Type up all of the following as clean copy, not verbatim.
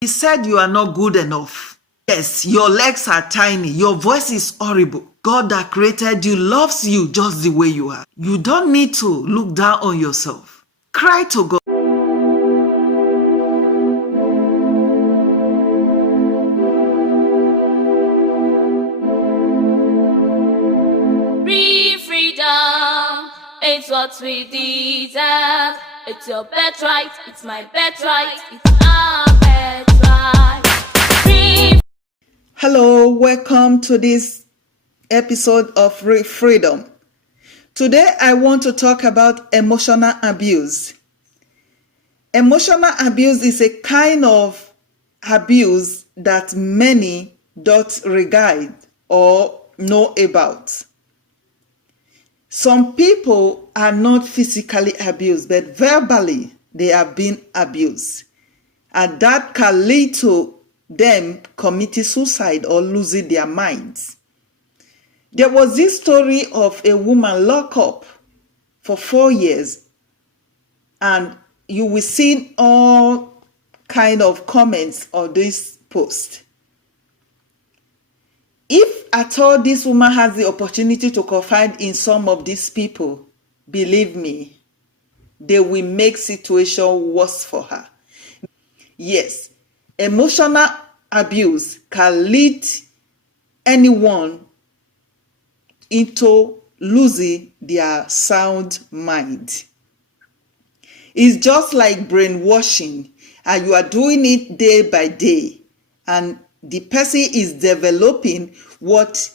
He said you are not good enough. Yes, your legs are tiny. Your voice is horrible. God that created you loves you just the way you are. You don't need to look down on yourself. Cry to God. Freedom, it's what we deserve. It's your birthright, it's my birthright, it's our birthright. Hello, welcome to this episode of Freedom. Today I want to talk about emotional abuse. Emotional abuse is a kind of abuse that many don't regard or know about. Some people are not physically abused, but verbally they have been abused. And that can lead to them committing suicide or losing their minds. There was this story of a woman locked up for 4 years, and you will see all kind of comments on this post. If at all this woman has the opportunity to confide in some of these people, believe me, they will make situation worse for her. Yes, emotional abuse can lead anyone into losing their sound mind. It's just like brainwashing, and you are doing it day by day, and the person is developing what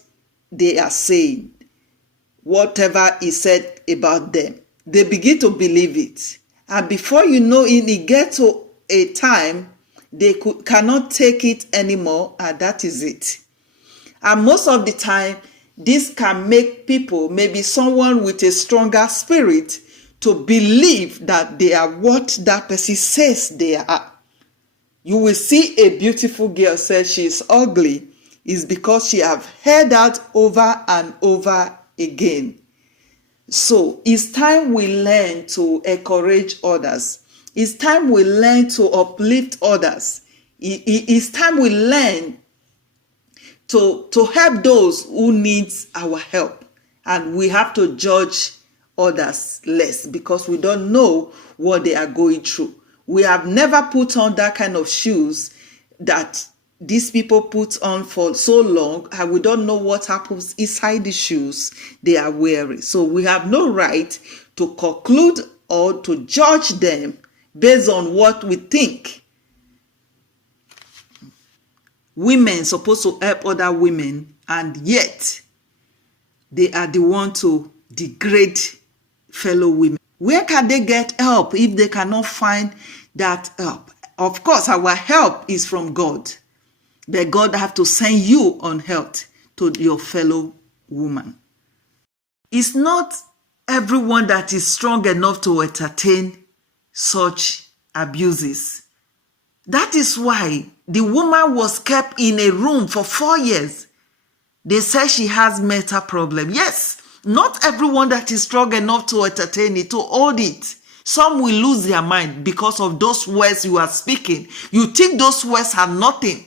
they are saying, whatever is said about them. They begin to believe it. And before you know it gets to a time they cannot take it anymore, and that is it. And most of the time, this can make people, maybe someone with a stronger spirit, to believe that they are what that person says they are. You will see a beautiful girl say she's ugly is because she have heard that over and over again. So it's time we learn to encourage others. It's time we learn to uplift others. It's time we learn to help those who need our help. And we have to judge others less because we don't know what they are going through. We have never put on that kind of shoes that these people put on for so long, and we don't know what happens inside the shoes they are wearing. So we have no right to conclude or to judge them based on what we think. Women supposed to help other women, and yet they are the one to degrade fellow women. Where can they get help if they cannot find that help? Of course, our help is from God. But God have to send you on help to your fellow woman. It's not everyone that is strong enough to entertain such abuses. That is why the woman was kept in a room for 4 years. They say she has mental problem. Yes, not everyone that is strong enough to entertain it, to hold it. Some will lose their mind because of those words you are speaking. You think those words are nothing,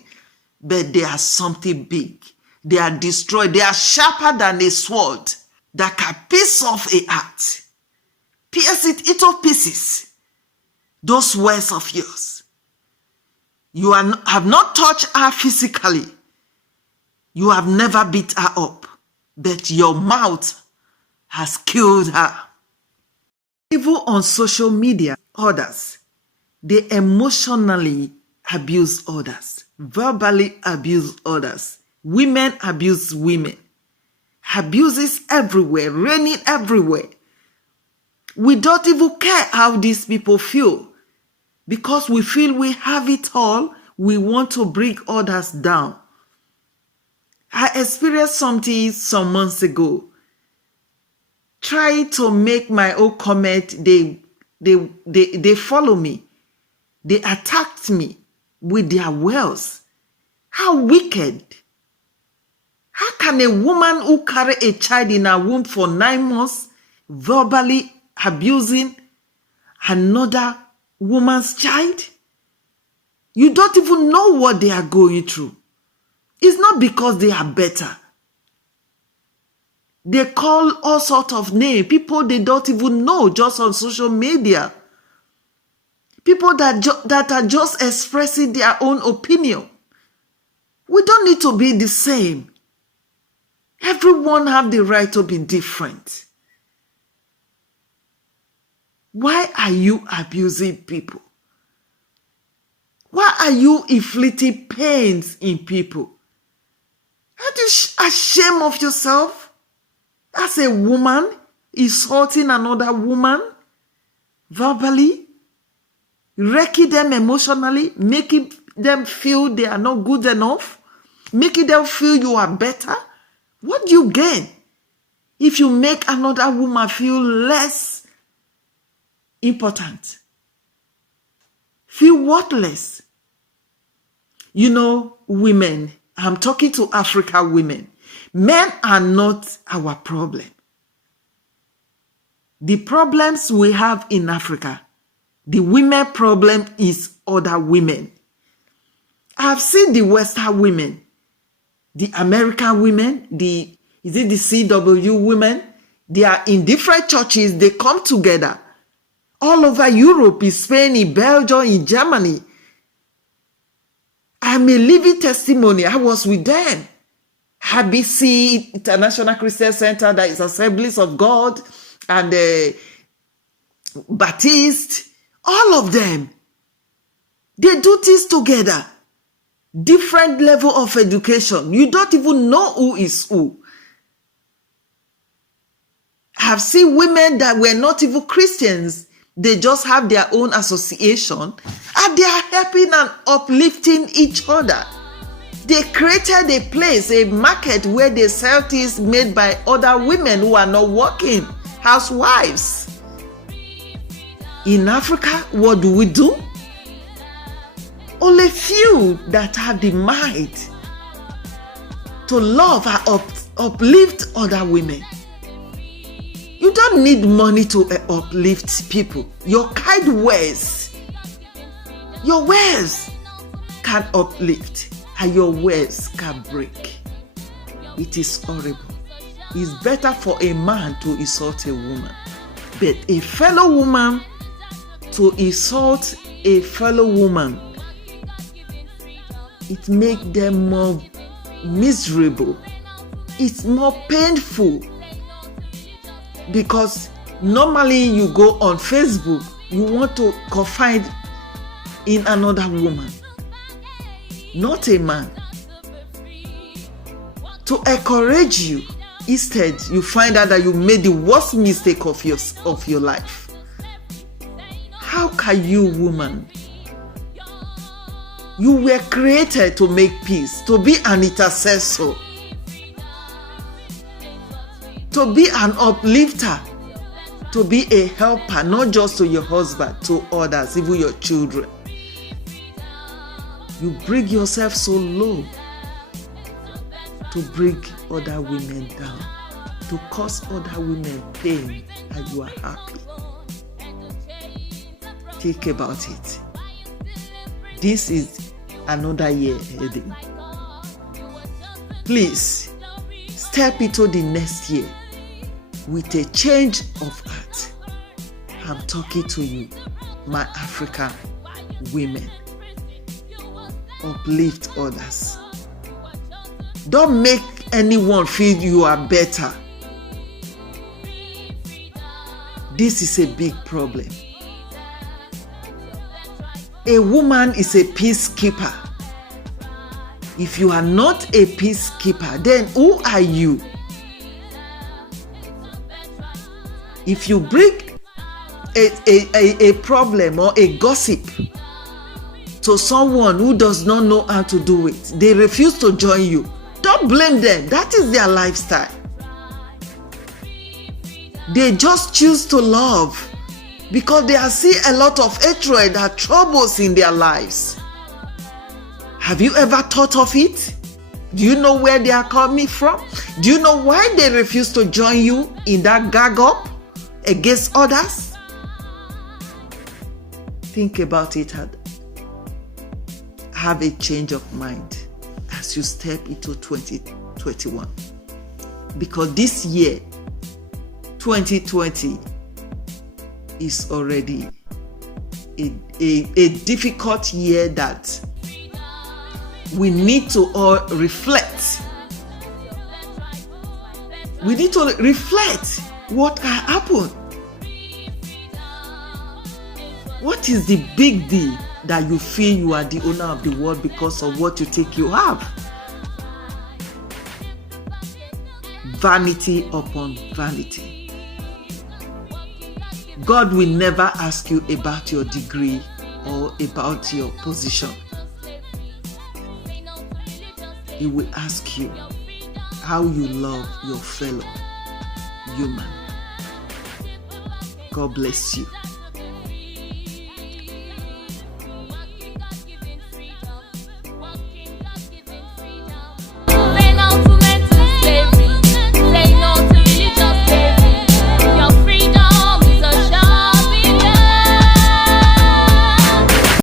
but they are something big. They are destroyed. They are sharper than a sword that can piece off a heart. Pierce it into pieces. Those words of yours. You have not touched her physically. You have never beat her up, but your mouth has killed her. Even on social media, others, they emotionally abuse others, verbally abuse others. Women abuse women. Abuses everywhere, raining everywhere. We don't even care how these people feel because we feel we have it all. We want to bring others down. I experienced something some months ago. Try to make my own comment. They follow me. They attacked me with their words. How wicked. How can a woman who carry a child in her womb for 9 months verbally abusing another woman's child? You don't even know what they are going through. It's not because they are better. They call all sorts of names. People they don't even know just on social media. People that are just expressing their own opinion. We don't need to be the same. Everyone have the right to be different. Why are you abusing people? Why are you inflicting pains in people? Aren't you ashamed of yourself? As a woman, insulting another woman verbally, wrecking them emotionally, making them feel they are not good enough, making them feel you are better. What do you gain if you make another woman feel less important, feel worthless? You know, women, I'm talking to African women. Men are not our problem. The problems we have in Africa, the women problem is other women. I've seen the Western women, the American women, the CW women. They are in different churches. They come together all over Europe, in Spain, in Belgium, in Germany. I'm a living testimony. I was with them. HBC, International Christian Center, that is Assemblies of God, and Baptist, all of them. They do things together. Different level of education. You don't even know who is who. I've seen women that were not even Christians. They just have their own association and they are helping and uplifting each other. They created a place, a market where they sell things made by other women who are not working, housewives. In Africa, what do? Only few that have the might to love and uplift other women. You don't need money to uplift people. Your kind words, your words can uplift and your words can break. It is horrible. It's better for a man to insult a woman, but a fellow woman to insult a fellow woman, it makes them more miserable. It's more painful. Because normally you go on Facebook, you want to confide in another woman, not a man. To encourage you, instead you find out that you made the worst mistake of your life. How can you, woman? You were created to make peace, to be an intercessor, to be an uplifter, to be a helper, not just to your husband, to others, even your children. You bring yourself so low to bring other women down, to cause other women pain, and you are happy. Think about it. This is another year heading. Please step into the next year with a change of heart. I'm talking to you, my African women. Uplift others. Don't make anyone feel you are better. This is a big problem. A woman is a peacekeeper. If you are not a peacekeeper, then who are you? If you bring a problem or a gossip to someone who does not know how to do it, they refuse to join you, don't blame them. That is their lifestyle. They just choose to love because they have seen a lot of hatred and troubles in their lives. Have you ever thought of it? Do you know where they are coming from? Do you know why they refuse to join you in that gag up against others? Think about it. have a change of mind as you step into 2021. Because this year, 2020, is already a difficult year that we need to all reflect. We need to reflect what can happen. What is the big deal that you feel you are the owner of the world because of what you think you have? Vanity upon vanity. God will never ask you about your degree or about your position. He will ask you how you love your fellow human. God bless you.